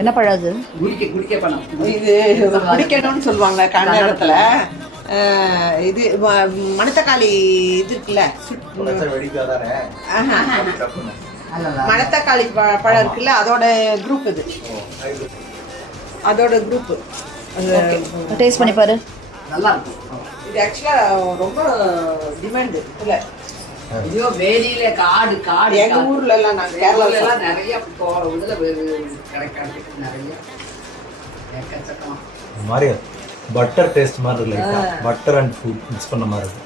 என்ன பழம் அது? குடிக்க பழம். இது குடிக்கணும்னு சொல்லுவாங்க கன்னடத்துல. இது மணத்தக்காளி இது இருக்குல்ல, மணத்தக்காளி பழம் இருக்குல்ல, அதோட குரூப் இது. அதோட குரூப். டேஸ்ட் பண்ணி பாரு. நல்லா இருக்கும். இது ஆக்சுவலா ரொம்ப டிமாண்ட் இல்ல. ஐயோ வேலியில காடு எங்க ஊர்ல எல்லாம் நாங்க கேரளால எல்லாம் நிறைய இதுல கிடைக்காது. நிறைய எக்கச்சக்கம் மாதிரி பட்டர் டேஸ்ட் மாதிரி இருக்கு. பட்டர் அண்ட் ஃபுட் மிக்ஸ் பண்ண மாதிரி இருக்கு.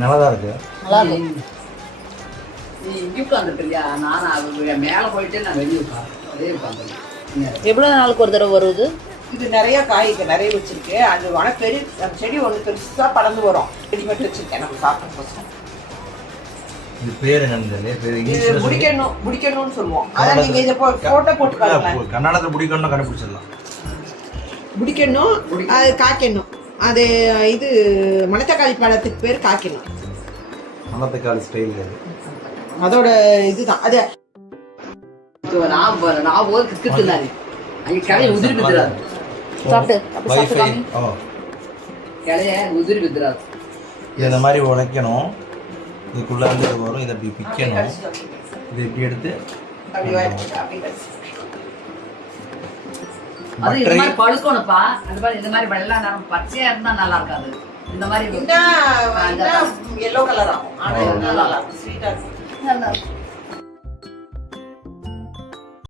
நல்லா தான் இருக்கு. நல்லா இருக்கு. நீ இங்கே உட்காந்துருக்கு இல்லையா, நான் மேலே போயிட்டு நான் வெளியே உட்காந்துருக்கேன். எவ்வளவு நாளுக்கு ஒரு தடவை வருது? இது நிறைய காய்க்கு நிறைய வச்சிருக்கு. அது ஆனால் பெரிய செடி ஒன்று பெருசா பறந்து வரும். ரெடிமேட் வச்சிருக்கேன் நம்ம சாப்பிட்றோம். இது பேர் என்னன்னு பேர் இங்கிலீஷ்ல முடிக்கணும்னு சொல்லுவோம். அதான் நீங்க இத போட்டோ போட்டு பாருங்க. கன்னடத்துல முடிக்கணும்னா கண்டுபிடிச்சிடலாம். முடிக்கணும், அது காய்க்கணும். அது இது மணத்தக்காளி பழத்துக்கு பேர் காய்க்கணும். மணத்தக்காளி ஸ்டைல் அது. அதோட இதுதான் அது. நான் ஒரு கிட்டுனாரு அங்க கலையை உதிரி வித்துறாரு. சாப்பிட்டு வைஃபை கலையை உதிரி வித்துறாரு. இந்த மாதிரி உடைக்கணும். இதுக்குள்ள இருந்து வரும். இதை இப்படி பிக்கணும். இதை இப்படி எடுத்து அது இந்த மாதிரி பழுக்கணும்ப்பா. அந்த மாதிரி இந்த மாதிரி வெள்ளை நிறம் பச்சையா இருந்தா நல்லா இருக்காது. இந்த மாதிரி எல்லோ கலர் ஆகும். ஆனா நல்லா இருக்கும். ஸ்வீட்டா இருக்கும். நல்லா இருக்கும்.